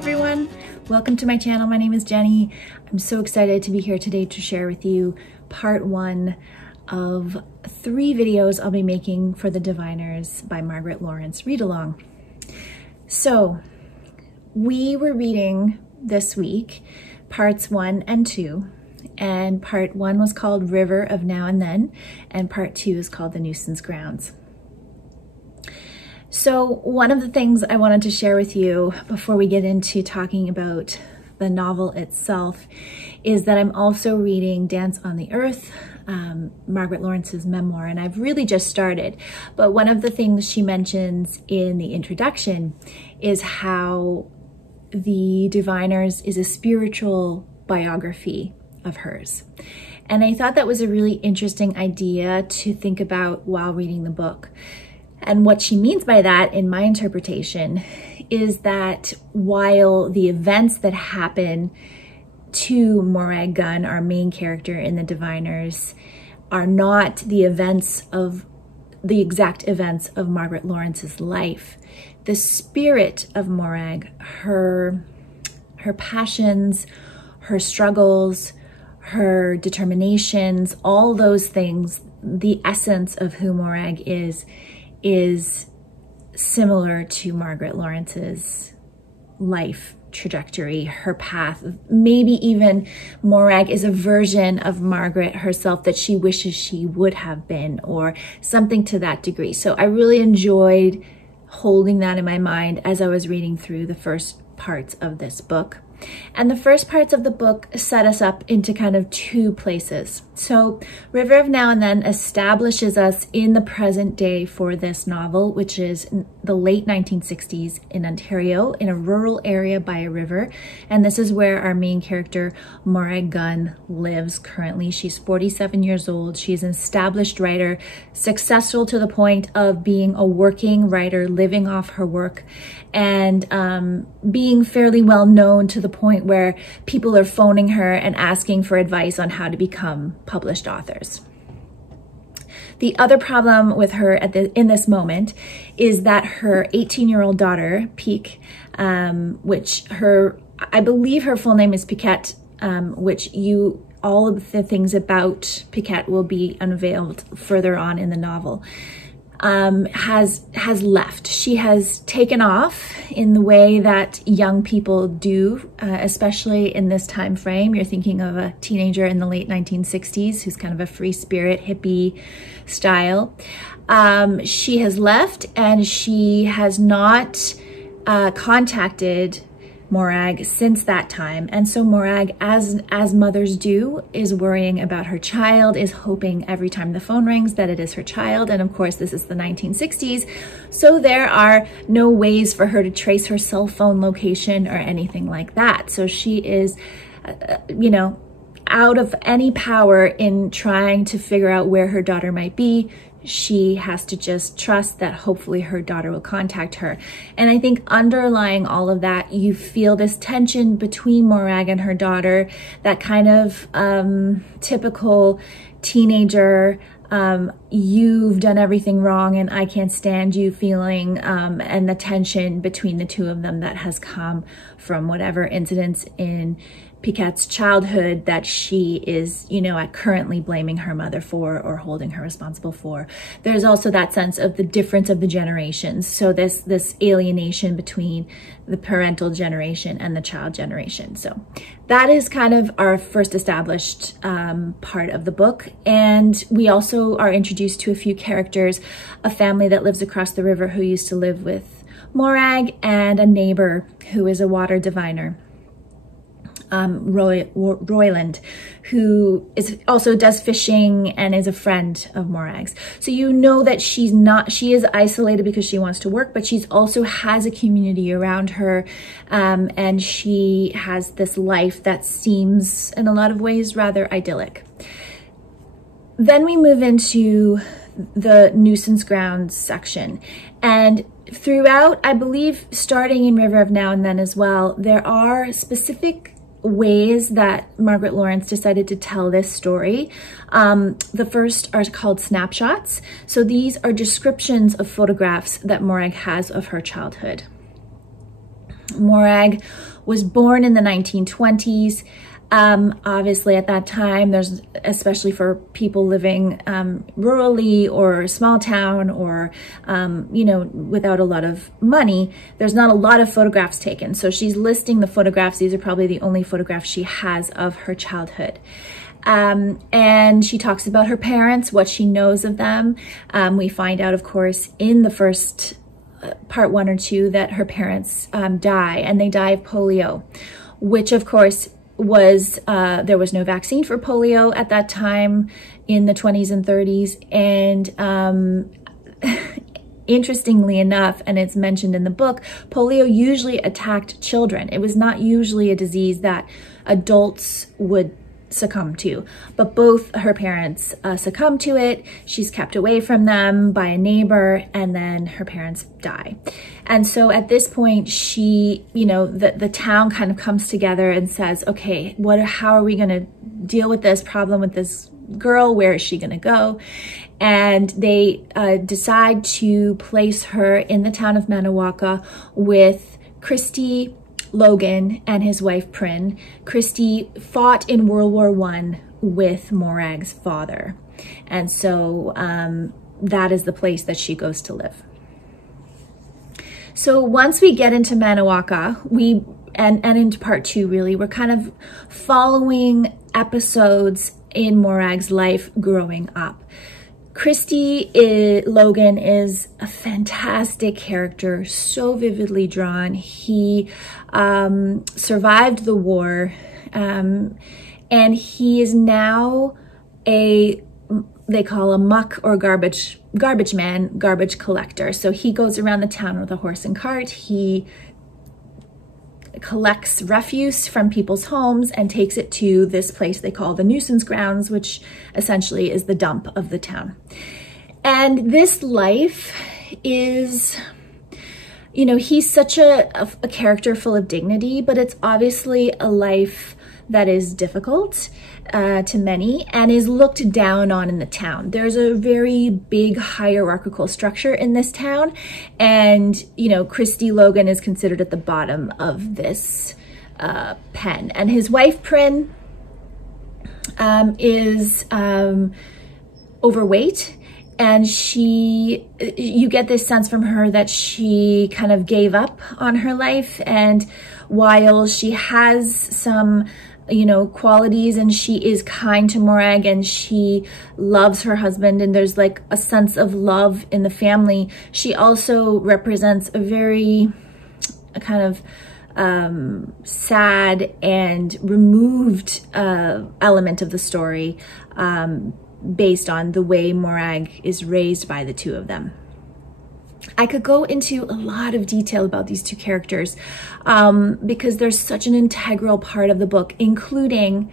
everyone, welcome to my channel. My name is Jenny. I'm so excited to be here today to share with you part one of 3 videos I'll be making for the Diviners by Margaret Laurence Readalong. So we were reading this week parts 1 and 2, and part 1 was called River of Now and Then, and part 2 is called The Nuisance Grounds. So one of the things I wanted to share with you before we get into talking about the novel itself is that I'm also reading Dance on the Earth, Margaret Laurence's memoir, and I've really just started. But one of the things she mentions in the introduction is how The Diviners is a spiritual biography of hers. And I thought that was a really interesting idea to think about while reading the book. And what she means by that, in my interpretation, is that while the events that happen to Morag Gunn, our main character in The Diviners, are not the exact events of Margaret Laurence's life, the spirit of Morag, her passions, her struggles, her determinations, all those things, the essence of who Morag is similar to Margaret Laurence's life trajectory, her path. Maybe even Morag is a version of Margaret herself that she wishes she would have been, or something to that degree. So I really enjoyed holding that in my mind as I was reading through the first parts of this book. And the first parts of the book set us up into kind of 2 places. So River of Now and Then establishes us in the present day for this novel, which is the late 1960s in Ontario, in a rural area by a river. And this is where our main character, Morag Gunn, lives currently. She's 47 years old. She's an established writer, successful to the point of being a working writer, living off her work, and being fairly well known to the point where people are phoning her and asking for advice on how to become published authors. The other problem with her in this moment is that her 18-year-old daughter, Peek, which I believe her full name is Piquette, all of the things about Piquette will be unveiled further on in the novel, has left. She has taken off in the way that young people do, especially in this time frame. You're thinking of a teenager in the late 1960s who's kind of a free spirit, hippie style. She has left, and she has not contacted Morag since that time. And so Morag, as mothers do, is worrying about her child, is hoping every time the phone rings that it is her child. And of course, this is the 1960s, so there are no ways for her to trace her cell phone location or anything like that. So she is, out of any power in trying to figure out where her daughter might be. She has to just trust that hopefully her daughter will contact her. And I think underlying all of that, you feel this tension between Morag and her daughter, that kind of typical teenager, you've done everything wrong and I can't stand you feeling, and the tension between the 2 of them that has come from whatever incidents in Piquette's childhood that she is, currently blaming her mother for or holding her responsible for. There's also that sense of the difference of the generations. So this alienation between the parental generation and the child generation. So that is kind of our first established part of the book. And we also are introduced to a few characters, a family that lives across the river who used to live with Morag, and a neighbor who is a water diviner, Royland, who also does fishing and is a friend of Morag's. So you know that she is isolated because she wants to work, but she's also has a community around her, and she has this life that seems in a lot of ways rather idyllic. Then we move into the nuisance grounds section, and throughout, I believe starting in River of Now and Then as well, there are specific ways that Margaret Laurence decided to tell this story. The first are called snapshots. So these are descriptions of photographs that Morag has of her childhood. Morag was born in the 1920s. Obviously at that time, there's, especially for people living rurally or small town or, you know, without a lot of money, there's not a lot of photographs taken. So she's listing the photographs. These are probably the only photographs she has of her childhood. And she talks about her parents, what she knows of them. We find out, of course, in the first part 1 or 2 that her parents die, and they die of polio, which of course was, there was no vaccine for polio at that time in the 20s and 30s. And interestingly enough, and it's mentioned in the book, polio usually attacked children. It was not usually a disease that adults would succumb to, but both her parents succumb to it. She's kept away from them by a neighbor, and then her parents die. And so at this point, she, you know, the town kind of comes together and says, okay, how are we going to deal with this problem with this girl? Where is she going to go? And they decide to place her in the town of Manawaca with Christy Logan and his wife Prin. Christy fought in World War I with Morag's father. And so that is the place that she goes to live. So once we get into Manawaca, and into part 2, really, we're kind of following episodes in Morag's life growing up. Christy Logan is a fantastic character, so vividly drawn. He survived the war, and he is now they call a muck or garbage man, garbage collector. So he goes around the town with a horse and cart. He collects refuse from people's homes and takes it to this place they call the nuisance grounds, which essentially is the dump of the town. And this life is, you know, he's such a character full of dignity, but it's obviously a life that is difficult to many and is looked down on in the town. There's a very big hierarchical structure in this town, and, you know, Christy Logan is considered at the bottom of this pen. And his wife, Prin, is overweight, and you get this sense from her that she kind of gave up on her life. And while she has some, you know, qualities, and she is kind to Morag, and she loves her husband, and there's like a sense of love in the family, she also represents a very kind of sad and removed element of the story, based on the way Morag is raised by the two of them. I could go into a lot of detail about these two characters because they're such an integral part of the book, including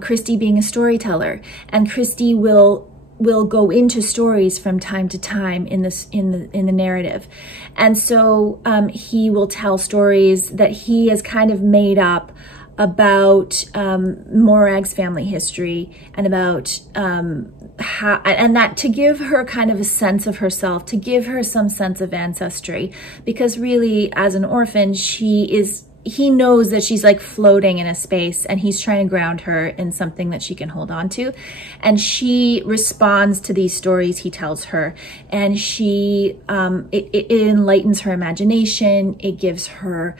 Christy being a storyteller. And Christy will go into stories from time to time in the narrative. And so he will tell stories that he has kind of made up about Morag's family history, and about how, and that to give her kind of a sense of herself, to give her some sense of ancestry, because really as an orphan, he knows that she's like floating in a space, and he's trying to ground her in something that she can hold on to. And she responds to these stories he tells her, and it enlightens her imagination. It gives her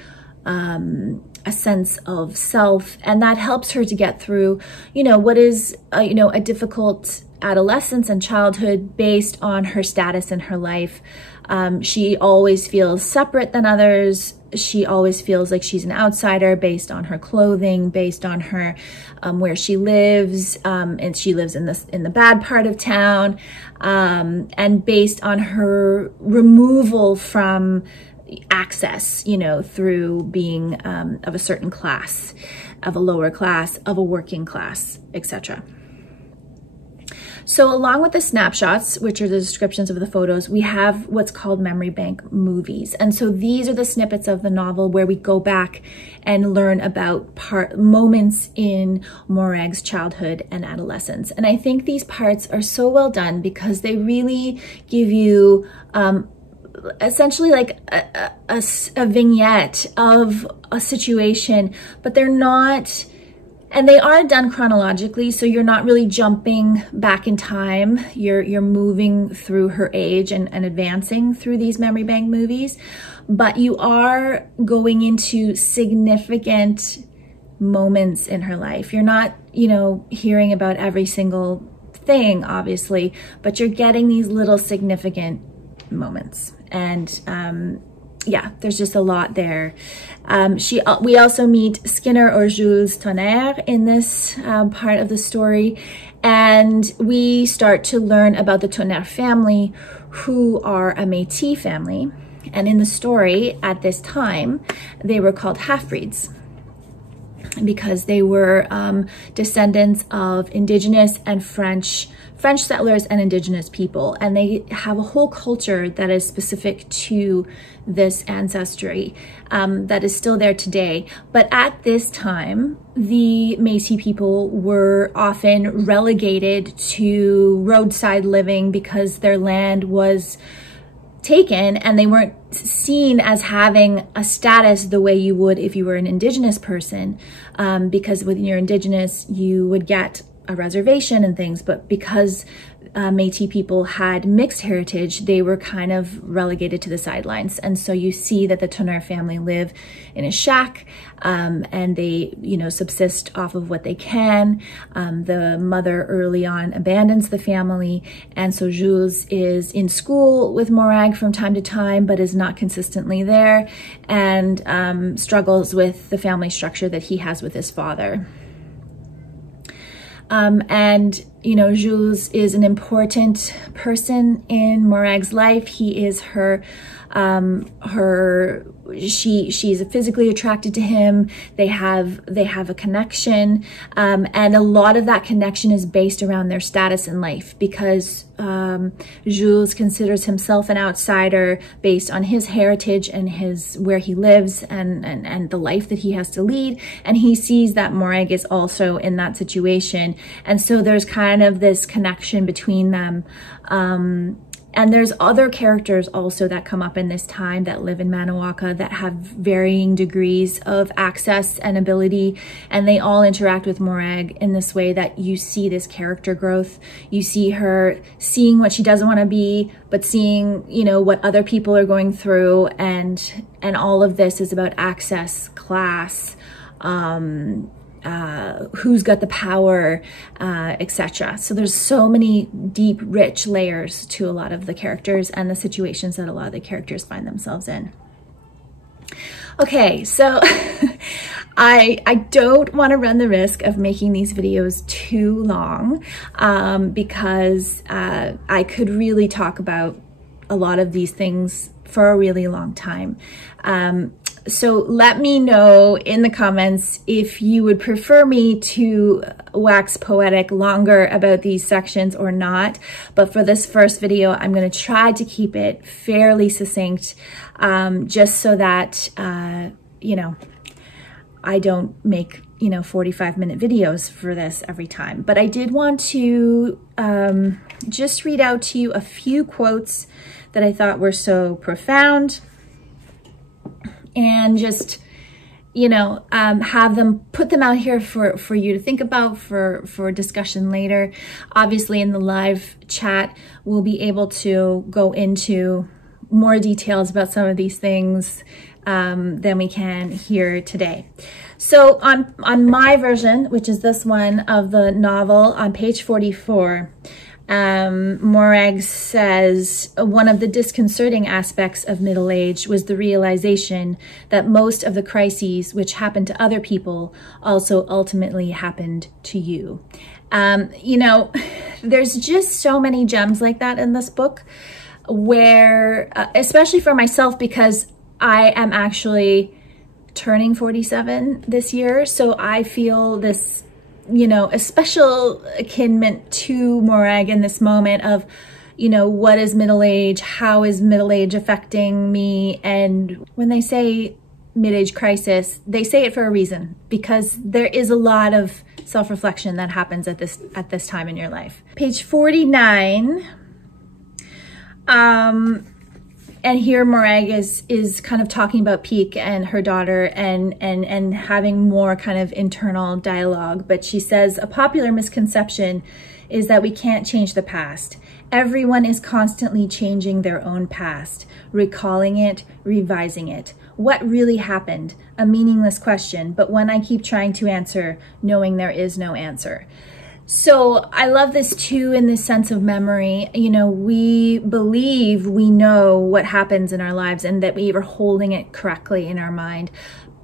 a sense of self, and that helps her to get through, you know, what is, you know, a difficult adolescence and childhood based on her status in her life. She always feels separate than others. She always feels like she's an outsider based on her clothing, based on her where she lives, and she lives in the bad part of town, and based on her removal from access, you know, through being of a certain class, of a lower class, of a working class, etc. So along with the snapshots, which are the descriptions of the photos, we have what's called memory bank movies. And so these are the snippets of the novel where we go back and learn about moments in Morag's childhood and adolescence. And I think these parts are so well done because they really give you essentially like a vignette of a situation, but they're not, and they are done chronologically, so you're not really jumping back in time. You're moving through her age and advancing through these memory bank movies, but you are going into significant moments in her life. You're not, you know, hearing about every single thing, obviously, but you're getting these little significant moments. And yeah, there's just a lot there. We also meet Skinner or Jules Tonnerre in this part of the story, and we start to learn about the Tonnerre family, who are a Métis family. And in the story at this time, they were called half-breeds because they were descendants of Indigenous and French settlers and Indigenous people, and they have a whole culture that is specific to this ancestry that is still there today. But at this time, the Métis people were often relegated to roadside living because their land was taken, and they weren't seen as having a status the way you would if you were an Indigenous person, because when you're Indigenous, you would get a reservation and things, but because Métis people had mixed heritage, they were kind of relegated to the sidelines. And so you see that the Tonnerre family live in a shack, and they, you know, subsist off of what they can. The mother early on abandons the family, and so Jules is in school with Morag from time to time, but is not consistently there, and struggles with the family structure that he has with his father. And, you know, Jules is an important person in Morag's life. He is she's physically attracted to him. They have a connection, and a lot of that connection is based around their status in life, because Jules considers himself an outsider based on his heritage and where he lives and the life that he has to lead, and he sees that Morag is also in that situation, and so there's kind of this connection between them. And there's other characters also that come up in this time that live in Manaoaka that have varying degrees of access and ability, and they all interact with Morag in this way that you see this character growth. You see her seeing what she doesn't want to be, but seeing, you know, what other people are going through, and all of this is about access, class, who's got the power, etc. So there's so many deep, rich layers to a lot of the characters and the situations that a lot of the characters find themselves in. Okay, so I don't want to run the risk of making these videos too long, because I could really talk about a lot of these things for a really long time. So let me know in the comments if you would prefer me to wax poetic longer about these sections or not. But for this first video, I'm going to try to keep it fairly succinct, just so that, you know, I don't make, you know, 45-minute videos for this every time. But I did want to just read out to you a few quotes that I thought were so profound, and just, you know, put them out here for you to think about for discussion later. Obviously in the live chat, we'll be able to go into more details about some of these things than we can here today. So on my version, which is this one of the novel, on page 44, Morag says, one of the disconcerting aspects of middle age was the realization that most of the crises which happened to other people also ultimately happened to you. You know, there's just so many gems like that in this book, where, especially for myself, because I am actually turning 47 this year, so I feel this, you know, a special kinship to Morag in this moment of, you know, what is middle age? How is middle age affecting me? And when they say mid-age crisis, they say it for a reason, because there is a lot of self-reflection that happens at this time in your life. Page 49, And here Morag is kind of talking about Peak and her daughter and having more kind of internal dialogue. But she says, a popular misconception is that we can't change the past. Everyone is constantly changing their own past, recalling it, revising it. What really happened? A meaningless question, but one I keep trying to answer, knowing there is no answer. So I love this too, in this sense of memory. You know, we believe we know what happens in our lives and that we are holding it correctly in our mind.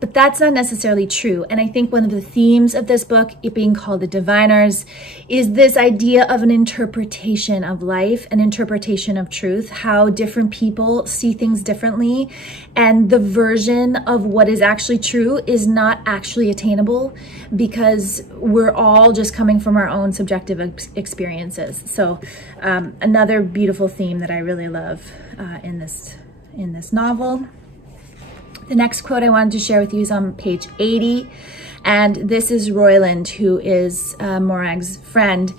But that's not necessarily true. And I think one of the themes of this book, it being called The Diviners, is this idea of an interpretation of life, an interpretation of truth, how different people see things differently. And the version of what is actually true is not actually attainable because we're all just coming from our own subjective experiences. So another beautiful theme that I really love in this novel. The next quote I wanted to share with you is on page 80. And this is Royland, who is Morag's friend,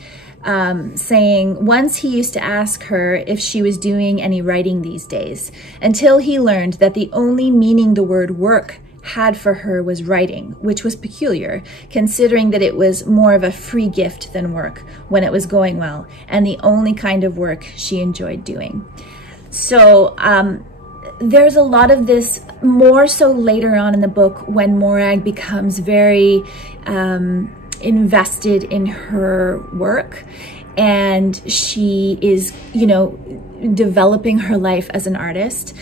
saying, once he used to ask her if she was doing any writing these days, until he learned that the only meaning the word work had for her was writing, which was peculiar, considering that it was more of a free gift than work when it was going well, and the only kind of work she enjoyed doing. So, there's a lot of this, more so later on in the book when Morag becomes very invested in her work, and she is, you know, developing her life as an artist.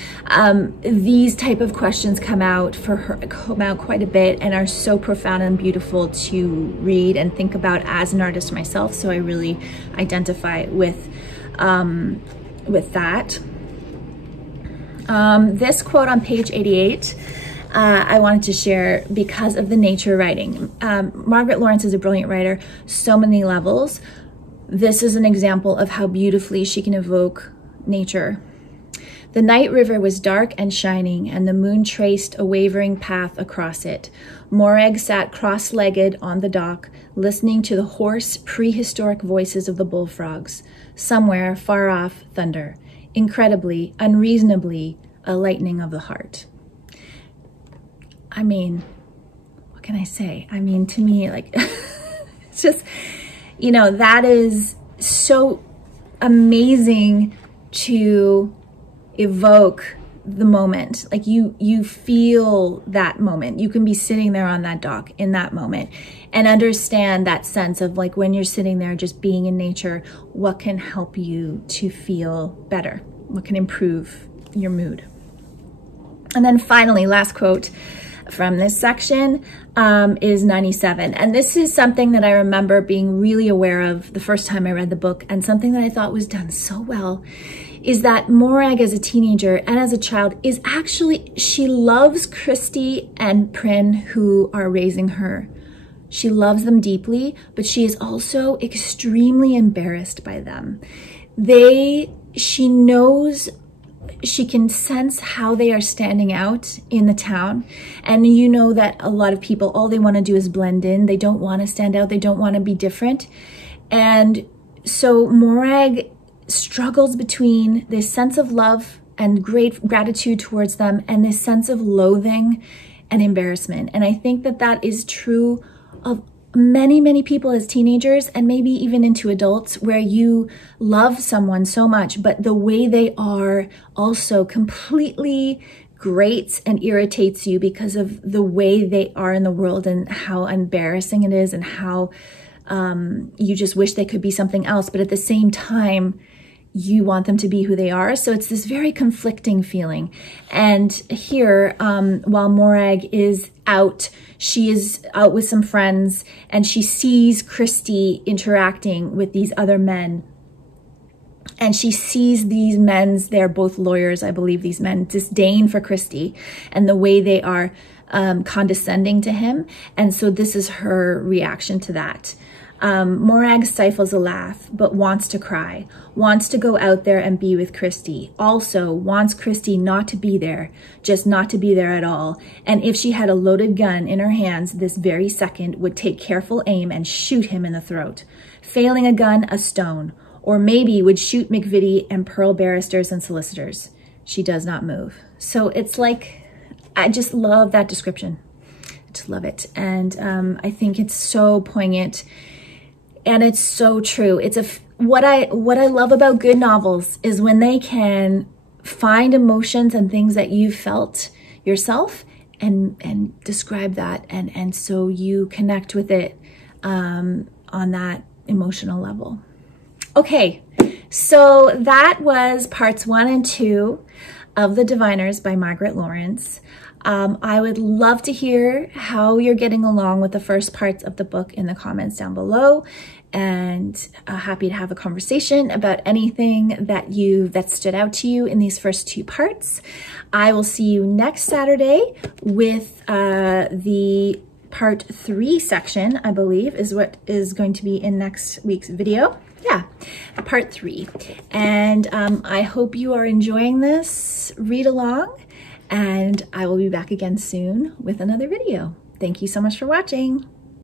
These type of questions come out quite a bit and are so profound and beautiful to read and think about as an artist myself. So I really identify with that. This quote on page 88, I wanted to share because of the nature of writing. Margaret Laurence is a brilliant writer, so many levels. This is an example of how beautifully she can evoke nature. The night river was dark and shining, and the moon traced a wavering path across it. Morag sat cross-legged on the dock, listening to the hoarse, prehistoric voices of the bullfrogs. Somewhere, far off, thunder. Incredibly, unreasonably, a lightning of the heart. I mean, what can I say? I mean, to me, like, it's just, you know, that is so amazing to evoke the moment. Like you feel that moment. You can be sitting there on that dock in that moment and understand that sense of, like, when you're sitting there just being in nature, what can help you to feel better? What can improve your mood? And then finally, last quote from this section is 97. And this is something that I remember being really aware of the first time I read the book, and something that I thought was done so well is that Morag as a teenager and as a child is actually, she loves Christy and Prynne, who are raising her. She loves them deeply, but she is also extremely embarrassed by them. She knows, she can sense how they are standing out in the town. And you know that a lot of people, all they want to do is blend in. They don't want to stand out. They don't want to be different. And so Morag struggles between this sense of love and great gratitude towards them and this sense of loathing and embarrassment. And I think that that is true of many, many people as teenagers, and maybe even into adults, where you love someone so much, but the way they are also completely grates and irritates you because of the way they are in the world and how embarrassing it is and how you just wish they could be something else. But at the same time, you want them to be who they are. So it's this very conflicting feeling. And here, while Morag is out, she is out with some friends, and she sees Christy interacting with these other men. And she sees these men, they're both lawyers, I believe, these men disdain for Christy and the way they are condescending to him. And so this is her reaction to that. Morag stifles a laugh, but wants to cry, wants to go out there and be with Christy. Also wants Christy not to be there, just not to be there at all. And if she had a loaded gun in her hands this very second, would take careful aim and shoot him in the throat. Failing a gun, a stone. Or maybe would shoot McVitie and Pearl barristers and solicitors. she does not move. So it's like, I just love that description. I just love it. And I think it's so poignant and it's so true. What I love about good novels is when they can find emotions and things that you felt yourself and describe that. And so you connect with it on that emotional level. Okay, so that was parts 1 and 2 of The Diviners by Margaret Laurence. I would love to hear how you're getting along with the first parts of the book in the comments down below, and happy to have a conversation about anything that stood out to you in these first 2 parts. I will see you next Saturday with the part 3 section, I believe, is what is going to be in next week's video. Yeah, part 3. And I hope you are enjoying this read along, and I will be back again soon with another video. Thank you so much for watching.